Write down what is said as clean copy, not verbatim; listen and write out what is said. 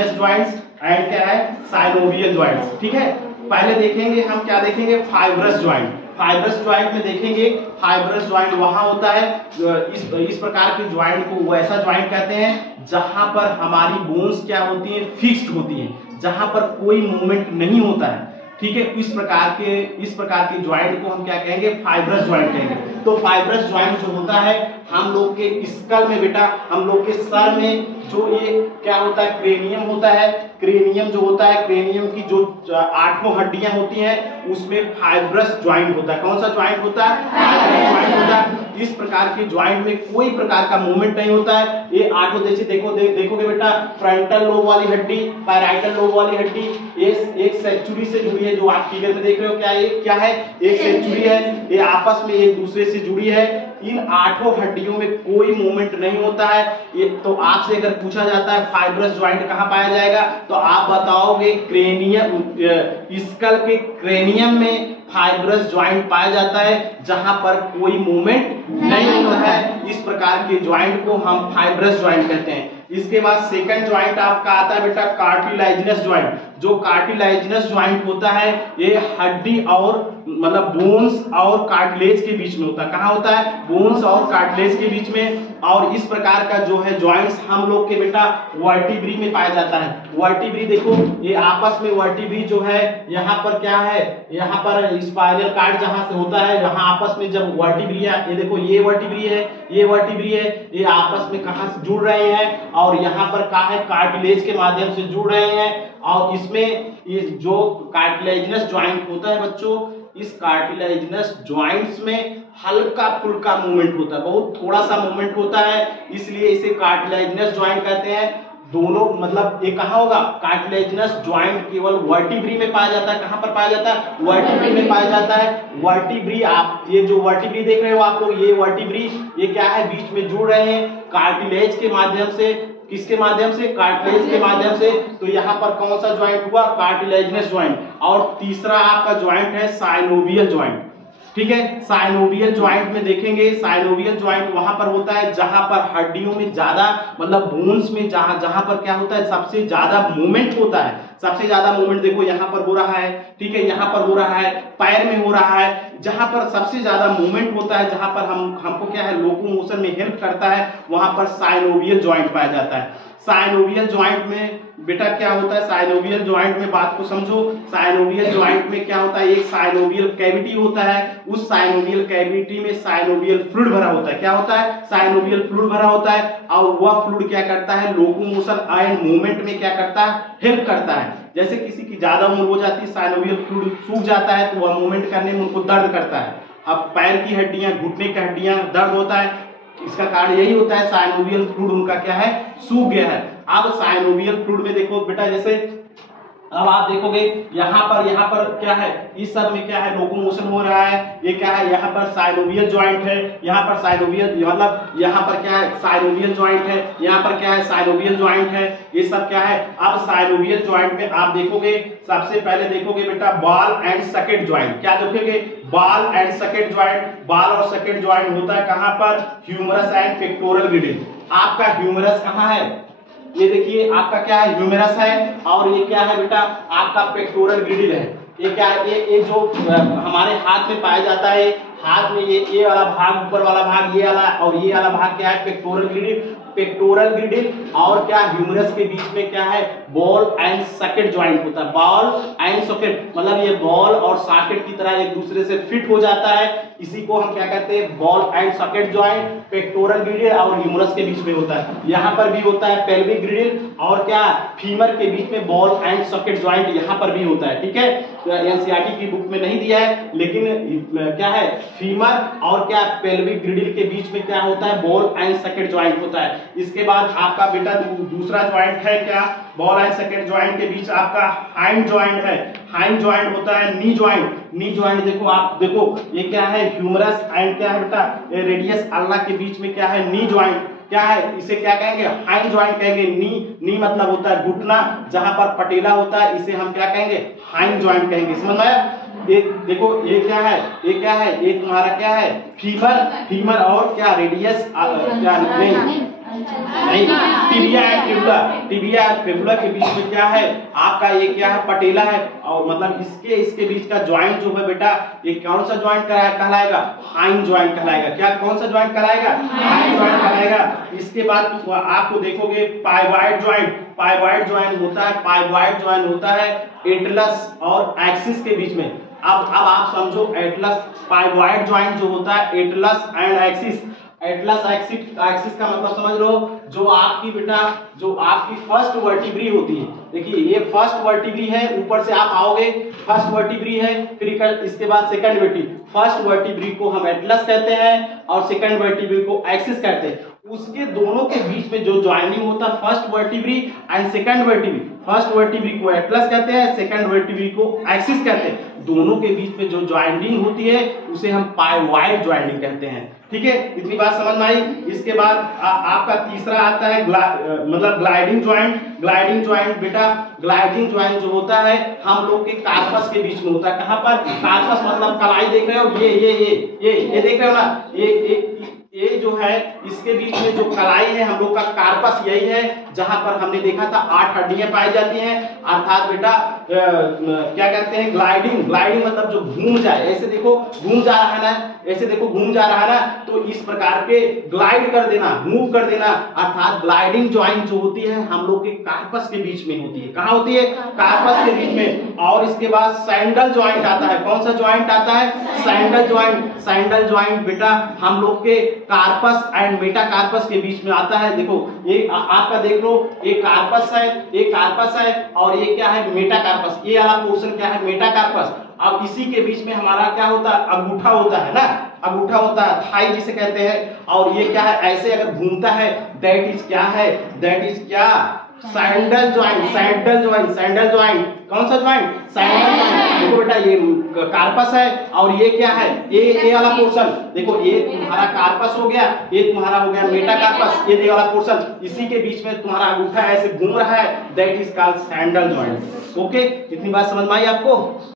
Cartilaginous joints and क्या है synovial joints. ठीक है, पहले देखेंगे हम क्या देखेंगे फाइब्रस ज्वाइंट। फाइब्रस ज्वाइंट में देखेंगे फाइब्रस ज्वाइंट वहां होता है इस प्रकार के ज्वाइंट को वैसा ज्वाइंट कहते हैं जहां पर हमारी बोन्स क्या होती हैं फिक्स्ड होती हैं, जहां पर कोई मूवमेंट नहीं होता है। ठीक है, इस प्रकार के ज्वाइंट को हम क्या कहेंगे फाइब्रस ज्वाइंट कहेंगे। तो फाइब्रस ज्वाइंट जो होता है हम लोग के स्कल में बेटा, हम लोग के सर में जो ये क्या होता है क्रेनियम होता है, क्रेनियम जो होता है, क्रेनियम की जो 8 हड्डियां होती हैं उसमें फाइब्रस ज्वाइंट होता है। कौन सा ज्वाइंट होता है? फाइब्रस ज्वाइंट होता है। इस प्रकार के ज्वाइंट में कोई प्रकार का मूवमेंट नहीं होता है। ये 8 जैसे देखोगे बेटा, फ्रंटल लोब वाली हड्डी, पैराइटल लोब वाली हड्डी, ये एक सेंचुरी से जुड़ी है। जो आप फिगर में देख रहे हो क्या है? एक सेंचुरी है। ये आपस में एक दूसरे से जुड़ी है। इन 8 हड्डियों में कोई मूवमेंट नहीं होता है। ये तो आपसे अगर पूछा जाता है फाइब्रस ज्वाइंट कहाँ पाया जाएगा, तो आप बताओगे क्रेनियम, स्कल के क्रेनियम में फाइब्रस ज्वाइंट पाया जाता है जहां पर कोई मूवमेंट नहीं होता है। इस प्रकार के ज्वाइंट को हम फाइब्रस ज्वाइंट कहते हैं। इसके बाद सेकंड ज्वाइंट आपका आता है बेटा कार्टिलेजिनस ज्वाइंट। जो कार्टिलेजिनस ज्वाइंट होता है ये हड्डी और मतलब बोन्स और कार्टिलेज के बीच में होता है। कहाँ होता है? बोन्स और कार्टिलेज के बीच में। और इस प्रकार का जो है ज्वाइंट्स हम लोग के बेटा वर्टिब्री में पाया जाता है। वर्टिब्री देखो, ये आपस में वर्टिब्री जो है यहाँ पर क्या है, यहाँ पर स्पाइरल कार्ड जहां से होता है, यहाँ आपस में जब वर्टिब्री है, ये देखो ये वर्टिब्री है, ये वर्टिब्री है, ये आपस में कहां से जुड़ रहे हैं और यहाँ पर क्या है कार्टिलेज के माध्यम से जुड़ रहे हैं। और इसमें ये जो कार्टिलेजिनस ज्वाइंट होता है बच्चों, इस कार्टिलेजिनस ज्वाइंट्स में हल्का फुल्का मूवमेंट होता है, बहुत थोड़ा सा मूवमेंट होता है, इसलिए इसे कार्टिलेजिनस ज्वाइंट कहते हैं। दोनों मतलब ये कहाँ होगा? कार्टिलेजिनस ज्वाइंट केवल वर्टिब्री में पाया जाता है। कहाँ पर पाया जाता है? वर्टिब्री में पाया जाता है। वर्टिब्री, आप ये जो वर्टिब्री देख रहे हो आप लोग, ये वर्टिब्री ये क्या है बीच में जुड़ रहे हैं कार्टिलेज के माध्यम से। किसके माध्यम से? कार्टिलेज के माध्यम से। तो यहाँ पर कौन सा ज्वाइंट हुआ? Cartilaginous joint. और तीसरा आपका ज्वाइंट है साइनोवियल ज्वाइंट। ठीक है, साइनोवियल ज्वाइंट में देखेंगे, साइनोवियल ज्वाइंट वहां पर होता है जहां पर हड्डियों में ज्यादा मतलब बोन्स में जहां पर क्या होता है सबसे ज्यादा मूवमेंट होता है। सबसे ज्यादा मूवमेंट देखो यहाँ पर हो रहा है, ठीक है, यहाँ पर हो रहा है, पैर में हो रहा है। जहां पर सबसे ज्यादा मूवमेंट होता है, जहां पर हमको क्या है लोकोमोशन में हेल्प करता है, वहां पर साइनोवियल ज्वाइंट पाया जाता है। साइनोवियल ज्वाइंट में बेटा क्या होता है? साइनोवियल ज्वाइंट में बात को समझो। साइनोवियल ज्वाइंट में क्या होता है? एक साइनोवियल कैविटी होता है। उस साइनोवियल कैविटी में साइनोवियल फ्लूइड भरा होता है। क्या होता है? साइनोवियल फ्लूइड भरा होता है। और वह फ्लूइड क्या करता है? लोकोमोशन एंड मूवमेंट में क्या करता है? हेल्प करता है। जैसे किसी की ज्यादा उम्र हो जाती है, साइनोवियल फ्लूइड सूख जाता है, तो वह मूवमेंट करने में उनको दर्द करता है। अब पैर की हड्डियां, घुटने की हड्डियां दर्द होता है, इसका कारण यही होता है साइनोवियल फ्लूइड उनका क्या है? सूख गया है। अब साइनोवियल फ्लूइड में देखो बेटा, जैसे अब आप देखोगे यहाँ पर क्या है? इस सब में क्या है? लोकोमोशन हो रहा है। ये क्या है? यहाँ पर साइनोवियल ज्वाइंट है, यहाँ पर साइनोवियल मतलब यहाँ पर क्या है? साइनोवियल ज्वाइंट है, यहाँ पर क्या है? साइनोवियल ज्वाइंट है। ये सब क्या है? अब साइनोवियल ज्वाइंट में आप देखोगे, सबसे पहले देखोगे बेटा बॉल एंड सॉकेट ज्वाइंट। क्या देखोगे? Ball and socket joint. Ball और सॉकेट ज्वाइंट होता है कहाँ पर? Humerus and pectoral girdle. आपका ह्यूमरस कहाँ है? ये देखिए आपका क्या है? ह्यूमरस है। और ये क्या है बेटा? आपका पेक्टोरल ग्रिडल है। ये क्या है? ये जो हमारे हाथ में पाया जाता है, हाथ में ये वाला भाग, ऊपर वाला भाग ये वाला, और ये वाला भाग क्या है? पेक्टोरल ग्रिडल। पेक्टोरल ग्रिडल और क्या ह्यूमरस के बीच में क्या है? बॉल एंड सॉकेट ज्वाइंट होता है। बॉल एंड सॉकेट मतलब ये बॉल और सॉकेट की तरह एक दूसरे से फिट हो जाता है, इसी को हम क्या कहते हैं? Ball and socket joint. Pectoral ग्रिडल और ह्यूमरस के बीच में होता है। यहाँ पर भी होता है पेल्विक ग्रिडल और क्या फीमर के बीच में बॉल एंड सॉकेट ज्वाइंट यहाँ पर भी होता है। ठीक है, तो एनसीईआरटी की बुक में नहीं दिया है, लेकिन क्या है? फीमर और क्या पेल्विक ग्रिडल के बीच में क्या होता है? बॉल एंड सॉकेट ज्वाइंट होता है। इसके बाद आपका बेटा दूसरा ज्वाइंट है क्या? बॉल एंड सॉकेट ज्वाइंट के बीच आपका हाइंड ज्वाइंट है। हाइंड ज्वाइंट होता है नी ज्वाइंट। नी ज्वाइंट देखो, आप देखो ये क्या है? ह्यूमरस एंड क्या है बेटा? रेडियस अल्ना के बीच में क्या है? Knee joint. क्या है? इसे क्या कहेंगे? हाइंड ज्वाइंट कहेंगे। नी मतलब होता है घुटना, जहां पर पटेला होता है, इसे हम क्या कहेंगे? हाइंड ज्वाइंट कहेंगे। समझ में आया? एक देखो ये क्या है? ये क्या है? ये तुम्हारा क्या है? फीमर। फीमर और क्या रेडियस क्या नहीं नहीं, tibia and fibula, tibia and fibula के बीच में क्या है आपका, ये क्या है, पटेला है, और मतलब इसके बीच का ज्वाइंट जो है बेटा, ये कौन सा ज्वाइंट कहलाएगा, हाइन ज्वाइंट कहलाएगा। क्या कौन सा ज्वाइंट कहलाएगा, हाइन ज्वाइंट कहलाएगा। इसके बाद आपको देखोगे पाइवॉइड ज्वाइंट, पाइवॉइड ज्वाइंट होता है, पाइवॉइड ज्वाइंट होता है एटलस और एक्सिस के बीच में। अब आप समझो, एटलस पाइवॉइड ज्वाइंट जो होता है Atlas and axis, Atlas axis का मतलब समझ लो, जो आपकी बेटा, जो आपकी फर्स्ट वर्टिब्री होती है, देखिए ये फर्स्ट वर्टिब्री है, ऊपर से आप आओगे, फर्स्ट वर्टिब्री है, फिर इसके बाद सेकंड वर्टिब्री, फर्स्ट वर्टिब्री को हम एटलस कहते हैं और सेकंड वर्टिब्री को एक्सिस कहते हैं। उसके दोनों के बीच में जो ज्वाइनिंग होता है first vertebrae and second vertebrae, first vertebrae को एटलस कहते हैं, सेकंड वर्टिब्री को एक्सिस कहते हैं। दोनों के बीच में जो ज्वाइनिंग होती है उसे हम पाइवॉइड ज्वाइनिंग कहते हैं। ठीक है, इतनी बात समझ में आई। इसके बाद आपका तीसरा आता है मतलब ग्लाइडिंग ज्वाइंट। ग्लाइडिंग ज्वाइंट बेटा, ग्लाइडिंग ज्वाइंट जो होता है हम लोग के कार्पस के बीच में होता है। कहां पर, कार्पस मतलब कलाई देख रहे हो, ये देख रहे हो ना, ये जो है इसके बीच में जो कलाई है हम लोग का कार्पस यही है, जहां पर हमने देखा था 8 हड्डियां पाई जाती हैं। अर्थात बेटा क्या कहते हैं, ग्लाइडिंग, ग्लाइडिंग मतलब जो घूम जाए, ऐसे देखो घूम जा रहा है ना, ऐसे देखो घूम जा रहा है ना, तो इस प्रकार के ग्लाइड कर देना, मूव कर देना, अर्थात ग्लाइडिंग ज्वाइंट जो होती है हम लोग के कार्पस के बीच में होती है। कहां होती है, कार्पस के बीच में। और इसके बाद सैंडल ज्वाइंट आता है। कौन सा ज्वाइंट आता है, सैंडल ज्वाइंट। सैंडल ज्वाइंट बेटा हम लोग के कार्पस एंड मेटाकार्पस के बीच में आता है। देखो ये आपका देख लो, ये कार्पस है, ये कार्पस है, और ये क्या है, मेटाकार्पस। ये वाला पोर्शन क्या है, मेटाकार्पस। अब इसी के बीच में हमारा क्या होता है, अंगूठा होता है ना, अंगूठा होता है, थाई जिसे कहते हैं। और ये क्या है, ऐसे अगर घूमता है, दैट इज क्या है, दैट इज क्या, sandal joint, sandal joint, sandal joint. कौन सा ज्वाइंट, सैंडल ज्वाइंट। देखो बेटा ये कार्पस है, और ये क्या है, ये वाला पोर्शन, देखो ये तुम्हारा कार्पस हो गया, ये तुम्हारा हो गया मेटाकार्पस, ये वाला पोर्शन, इसी के बीच में तुम्हारा अंगूठा ऐसे घूम रहा है, that is called sandal joint. Okay, इतनी बात समझ में आई आपको।